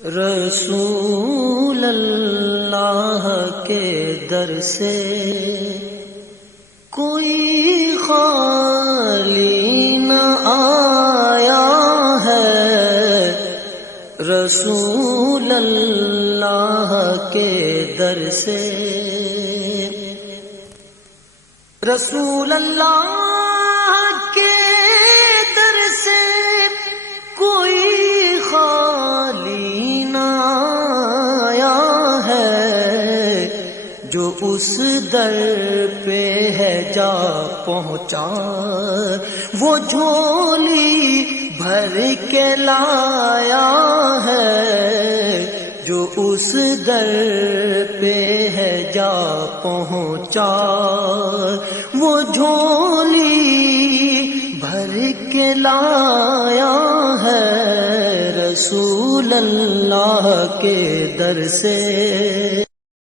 رسول اللہ کے در سے کوئی خالی نہ آیا ہے، رسول اللہ کے در سے رسول اللہ کے در سے کوئی خالی نہ آیا ہے، جو اس در پہ ہے جا پہنچا وہ جھولی بھر کے لایا ہے، جو اس در پہ ہے جا پہنچا وہ جھولی بھر کے لایا ہے، رسول اللہ کے در سے